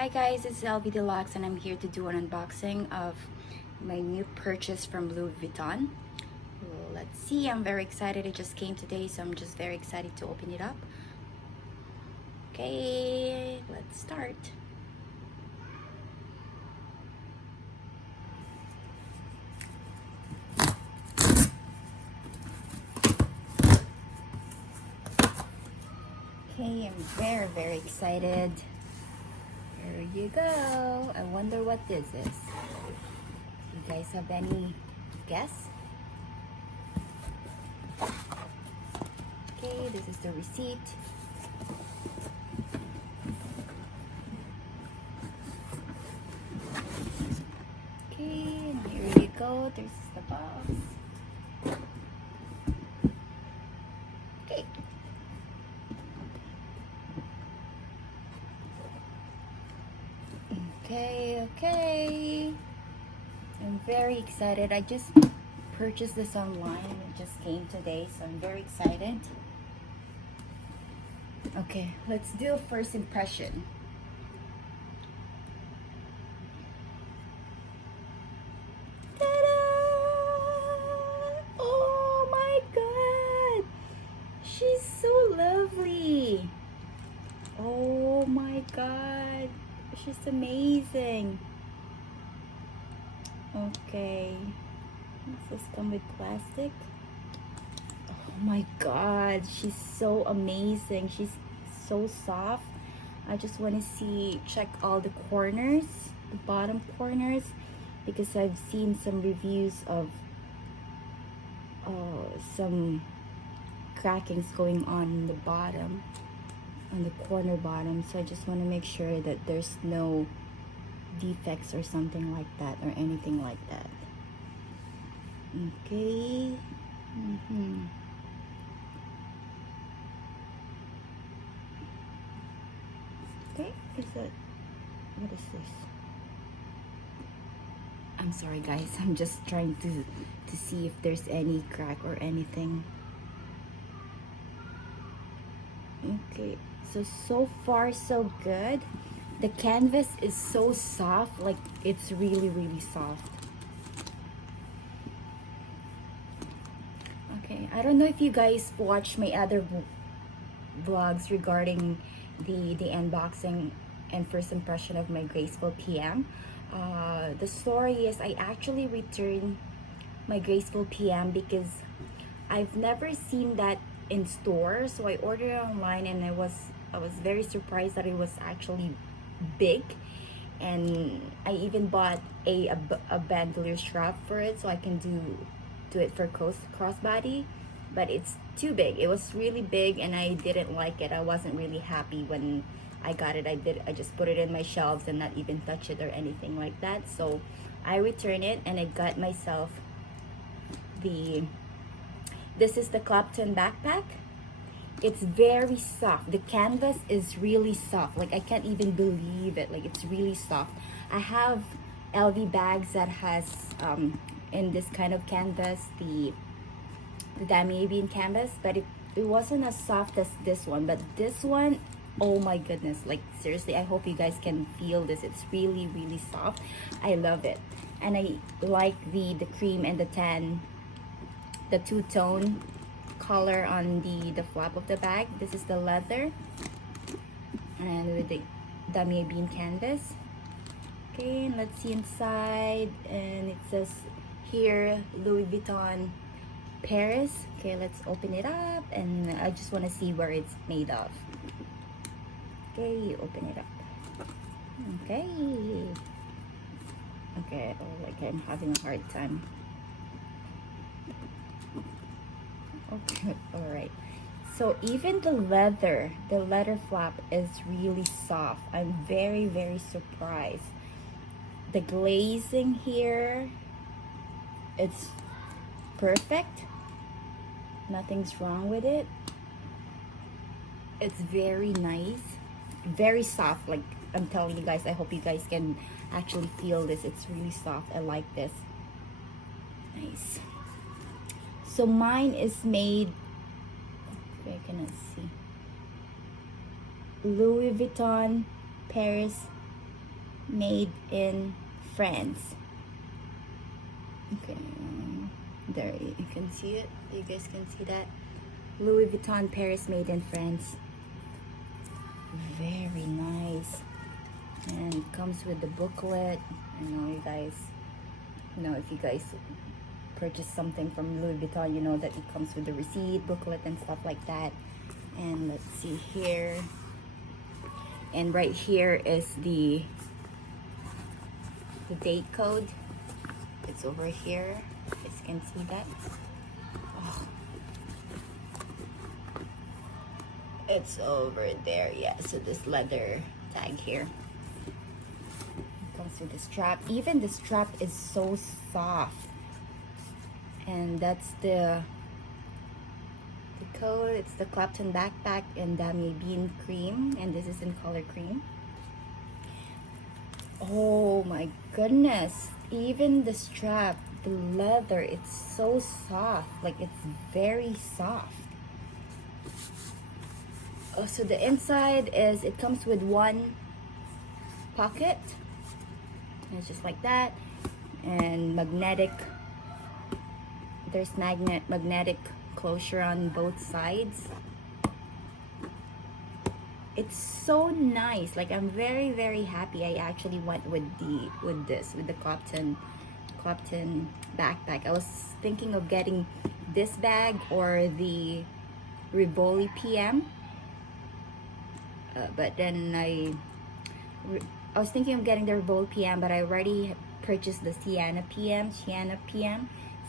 Hi guys, it's LV Deluxe and I'm here to do an unboxing of my new purchase from Louis Vuitton. Let's see, I'm very excited. It just came today, so I'm just very excited to open it up. Okay, let's start. Okay, I'm very excited. There you go. I wonder what this is. You guys have any guess? Okay, this is the receipt. Okay, and here you go. This is the box. Okay. Okay. I'm very excited. I just purchased this online. It just came today, so I'm very excited. Okay, let's do a first impression. Ta-da! Oh my god! She's so lovely. Oh my god. She's amazing. Okay. Does this come with plastic? Oh my god, she's so amazing. She's so soft. I just want to check all the corners, the bottom corners, because I've seen some reviews of some crackings going on in the bottom, on the corner bottom. So I just want to make sure that there's no defects or something like that, or anything like that. Okay. Okay, what is this? I'm sorry guys, I'm just trying to see if there's any crack or anything. Okay, so far so good. The canvas is so soft, like it's really soft. Okay, I don't know if you guys watch my other vlogs regarding the unboxing and first impression of my graceful PM. The story is I actually returned my graceful PM because I've never seen that in store, so I ordered it online, and I was very surprised that it was actually big, and I even bought a bandolier strap for it so I can do it for crossbody, but it's too big. It was really big and I didn't like it. I wasn't really happy when I got it. I just put it in my shelves and not even touch it or anything like that. So I returned it and I got myself this is the Clapton backpack. It's very soft. The canvas is really soft. Like, I can't even believe it. Like, it's really soft. I have LV bags that has in this kind of canvas, the Damier Ebene canvas, but it wasn't as soft as this one. But this one, oh my goodness, like seriously, I hope you guys can feel this. It's really soft. I love it. And I like the cream and the tan, the two-tone color on the flap of the bag. This is the leather, and with the Damier Ebene canvas. Okay, and let's see inside, and it says here Louis Vuitton Paris. Okay, let's open it up, and I just want to see where it's made of. Okay, you open it up. Okay, oh, like I'm having a hard time. Okay, all right. So even the leather flap is really soft. I'm very surprised. The glazing here, it's perfect. Nothing's wrong with it. It's very nice, very soft. Like, I'm telling you guys, I hope you guys can actually feel this. It's really soft. I like this. Nice. So mine is made, where can I see? Louis Vuitton Paris made in France. Okay, there you can see it. You guys can see that. Louis Vuitton, Paris, made in France. Very nice. And it comes with the booklet. I know you guys know, if you guys purchase something from Louis Vuitton, you know that it comes with the receipt, booklet, and stuff like that. And let's see here. And right here is the date code. It's over here. You guys can see that. Oh. It's over there. Yeah, so this leather tag here. It comes with the strap. Even the strap is so soft. And that's the code. It's the Clapton backpack in Damier Ebene cream, and this is in color cream. Oh my goodness, even the strap, the leather, it's so soft. Like, it's very soft. Oh, so the inside is, it comes with one pocket, and it's just like that, and magnetic, there's magnetic closure on both sides. It's so nice. Like, I'm very, very happy I actually went with the Clapton backpack. I was thinking of getting this bag or the Rivoli PM, but then I was thinking of getting the Rivoli PM, but I already purchased the Sienna PM.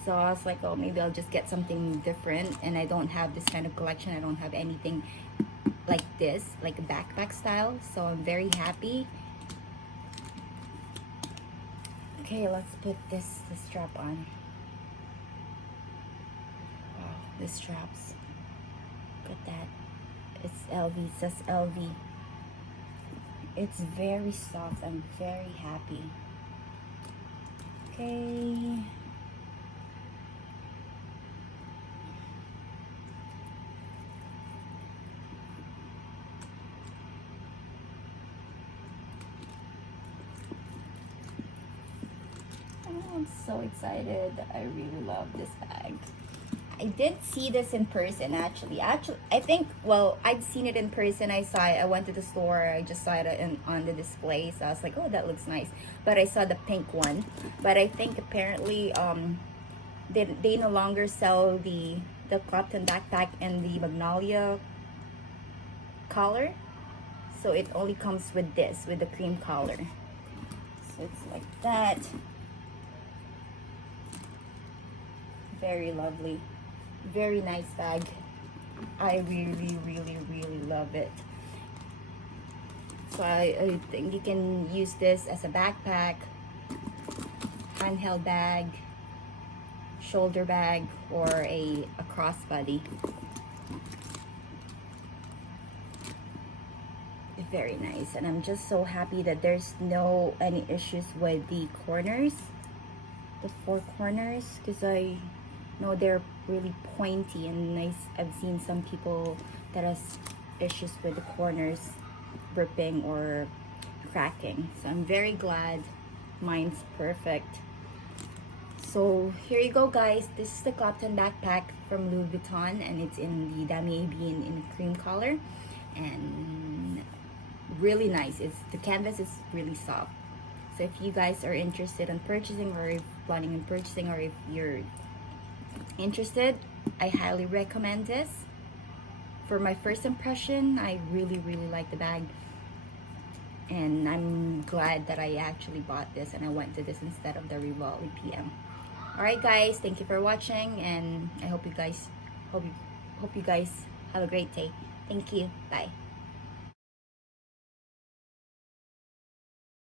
So I was like, oh, maybe I'll just get something different. And I don't have this kind of collection. I don't have anything like this, like a backpack style. So I'm very happy. Okay, let's put the strap on. Wow, the straps. Look at that. It's LV. It says LV. It's very soft. I'm very happy. Okay. I'm so excited. I really love this bag. I did see this in person actually. I think, well, I've seen it in person. I saw it. I went to the store. I just saw it on the display. So I was like, oh, that looks nice. But I saw the pink one. But I think apparently they no longer sell the Clapton backpack and the magnolia collar. So it only comes with this, with the cream collar. So it's like that. Very lovely, very nice bag. I really, really, really love it. So I think you can use this as a backpack, handheld bag, shoulder bag, or a crossbody. Very nice. And I'm just so happy that there's any issues with the corners, the four corners, because I know they're really pointy, and I've seen some people that has issues with the corners ripping or cracking. So I'm very glad mine's perfect. So here you go, guys. This is the Clapton backpack from Louis Vuitton, and it's in the Damier Ebene in cream color, and really nice. The canvas is really soft. So if you guys are interested in purchasing, or if planning on purchasing, or if you're interested, I highly recommend this. For my first impression, I really, really like the bag, and I'm glad that I actually bought this and I went to this instead of the Rivoli PM. Alright guys, thank you for watching, and I hope you guys have a great day. Thank you. Bye.